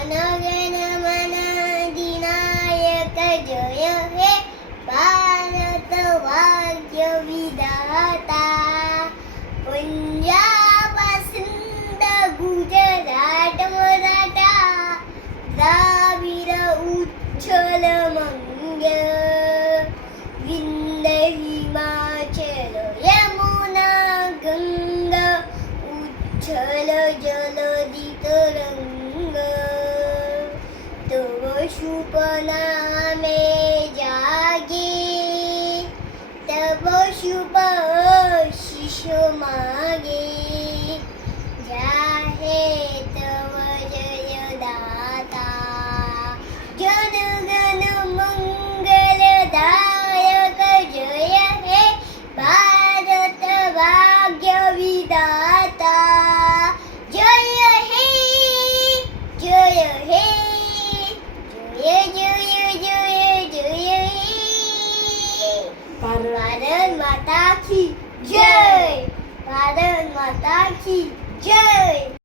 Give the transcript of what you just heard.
जनगण मन अधिनायक जय हे भारत भाग्य विधाता पंजाब सिंध गुजरात मराठा द्राविड उच्छल मंगल विंध्य हिमाचल यमुना गंगा उच्छल जलधि तरंग तव शुभ नामे जागे तव शुभ आशीष मागे जाहे तव जय दाता जनगण मंगलदायक जय हे भारत भाग्य विधाता जय हे जय हे जय जय जय जय हे भारत माता की जय भारत माता की जय।